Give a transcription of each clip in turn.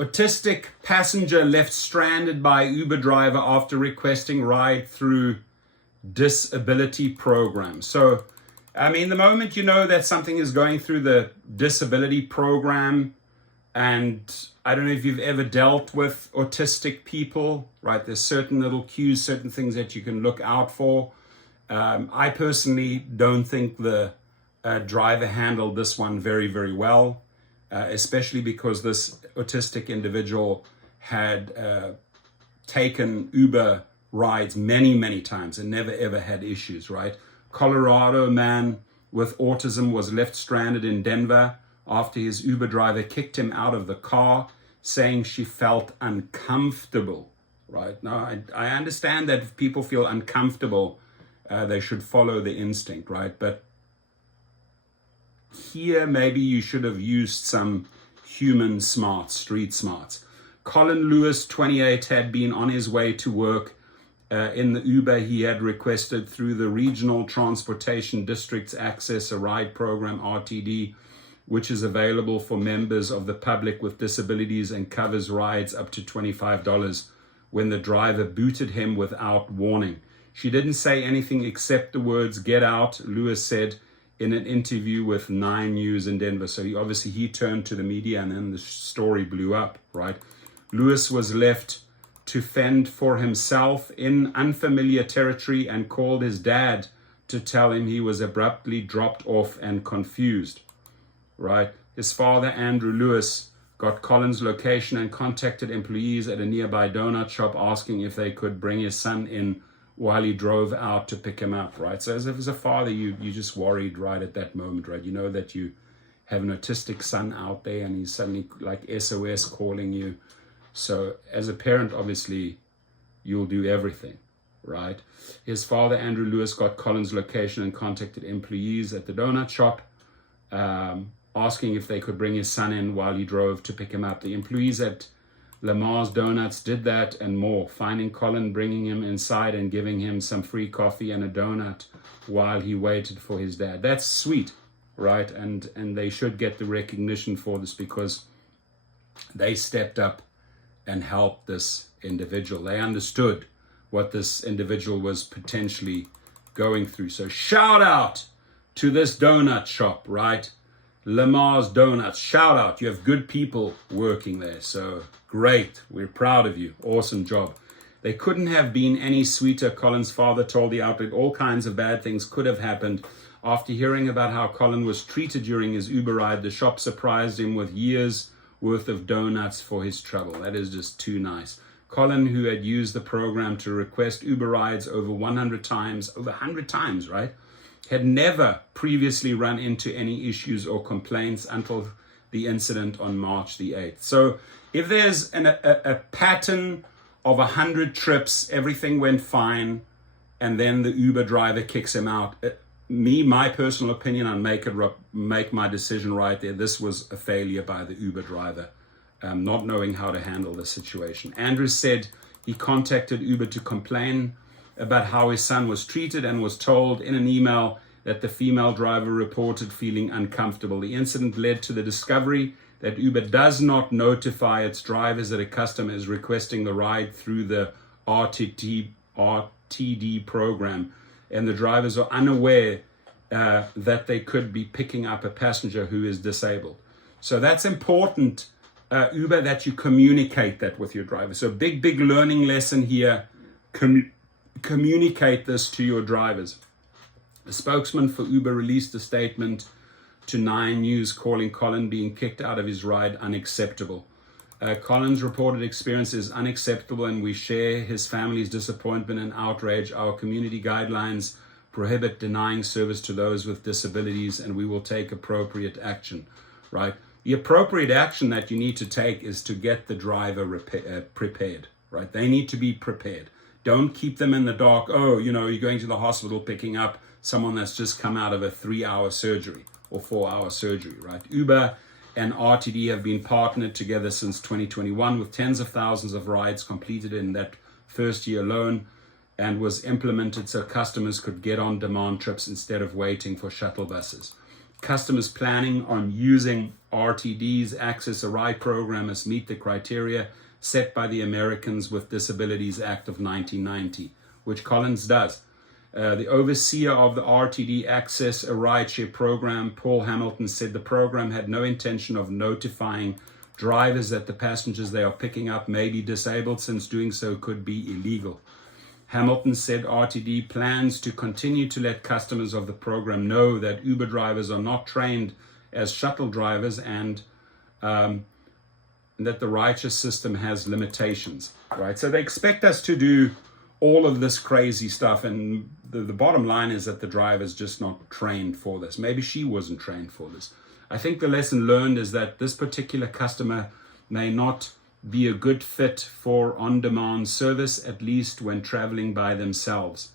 Autistic passenger left stranded by Uber driver after requesting ride through disability program. So, I mean, the moment you know that something is going through the disability program, and I don't know if you've ever dealt with autistic people, right? There's certain little cues, certain things that you can look out for. I personally don't think the driver handled this one very, very well, especially because this autistic individual had taken Uber rides many, many times and never ever had issues, right? Colorado man with autism was left stranded in Denver after his Uber driver kicked him out of the car, saying she felt uncomfortable, right? Now, I understand that if people feel uncomfortable, they should follow the instinct, right? But here, maybe you should have used some human smarts, street smarts. Colin Lewis, 28, had been on his way to work in the Uber he had requested through the Regional Transportation District's Access a Ride Program, RTD, which is available for members of the public with disabilities and covers rides up to $25 when the driver booted him without warning. She didn't say anything except the words, "Get out," Lewis said in an interview with 9 News in Denver. So he turned to the media and then the story blew up, right? Lewis was left to fend for himself in unfamiliar territory and called his dad to tell him he was abruptly dropped off and confused, right? His father, Andrew Lewis, got Colin's location and contacted employees at a nearby donut shop asking if they could bring his son in while he drove out to pick him up, right? So as a father, you just worried right at that moment, right? You know that you have an autistic son out there and he's suddenly like SOS calling you. So as a parent, obviously, you'll do everything, right? His father, Andrew Lewis, got Colin's location and contacted employees at the donut shop, asking if they could bring his son in while he drove to pick him up. The employees at Lamar's Donuts did that and more, finding Colin, bringing him inside and giving him some free coffee and a donut while he waited for his dad. That's sweet, right? And they should get the recognition for this because they stepped up and helped this individual. They understood what this individual was potentially going through. So shout out to this donut shop, right? Lamar's Donuts, shout out. You have good people working there. So great. We're proud of you. Awesome job. They couldn't have been any sweeter, Colin's father told the outlet. All kinds of bad things could have happened. After hearing about how Colin was treated during his Uber ride, the shop surprised him with years worth of donuts for his trouble. That is just too nice. Colin, who had used the program to request Uber rides over 100 times, right? Had never previously run into any issues or complaints until the incident on March the 8th. So if there's a pattern of 100 trips, everything went fine, and then the Uber driver kicks him out, my personal opinion, I'll make my decision right there. This was a failure by the Uber driver, not knowing how to handle the situation. Andrew said he contacted Uber to complain about how his son was treated and was told in an email that the female driver reported feeling uncomfortable. The incident led to the discovery that Uber does not notify its drivers that a customer is requesting the ride through the RTD program, and the drivers are unaware that they could be picking up a passenger who is disabled. So that's important, Uber, that you communicate that with your driver. So big learning lesson here. Communicate this to your drivers. A spokesman for Uber released a statement to 9 News calling Colin being kicked out of his ride unacceptable. Colin's reported experience is unacceptable and we share his family's disappointment and outrage. Our community guidelines prohibit denying service to those with disabilities and we will take appropriate action, right? The appropriate action that you need to take is to get the driver prepared, right? They need to be prepared. Don't keep them in the dark. Oh, you're going to the hospital picking up someone that's just come out of a 3-hour surgery or 4-hour surgery, right? Uber and RTD have been partnered together since 2021 with tens of thousands of rides completed in that first year alone, and was implemented so customers could get on demand trips instead of waiting for shuttle buses. Customers planning on using RTD's Access a Ride program must meet the criteria set by the Americans with Disabilities Act of 1990, which Collins does. The overseer of the RTD Access a Rideshare program, Paul Hamilton, said the program had no intention of notifying drivers that the passengers they are picking up may be disabled, since doing so could be illegal. Hamilton said RTD plans to continue to let customers of the program know that Uber drivers are not trained as shuttle drivers, and that the rideshare system has limitations, right? So they expect us to do all of this crazy stuff, and the bottom line is that the driver's just not trained for this. Maybe she wasn't trained for this. I think the lesson learned is that this particular customer may not be a good fit for on-demand service, at least when traveling by themselves.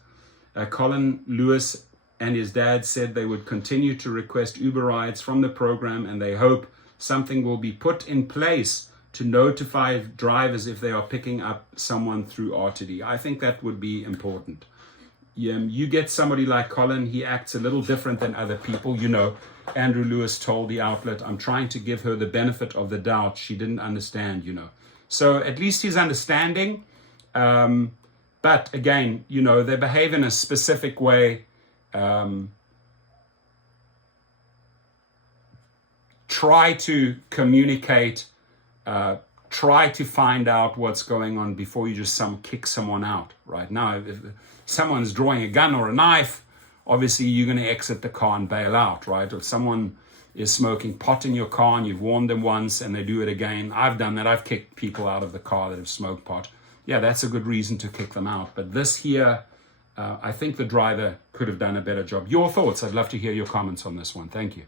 Colin Lewis and his dad said they would continue to request Uber rides from the program, and they hope something will be put in place to notify drivers if they are picking up someone through RTD. I think that would be important. You get somebody like Colin, he acts a little different than other people. You know, Andrew Lewis told the outlet, I'm trying to give her the benefit of the doubt. She didn't understand, you know. So at least he's understanding. But again, you know, they behave in a specific way. Try to communicate, try to find out what's going on before you just kick someone out. Right now, if someone's drawing a gun or a knife, obviously you're going to exit the car and bail out, right? If someone is smoking pot in your car and you've warned them once and they do it again, I've done that. I've kicked people out of the car that have smoked pot. Yeah, that's a good reason to kick them out. But this here, I think the driver could have done a better job. Your thoughts? I'd love to hear your comments on this one. Thank you.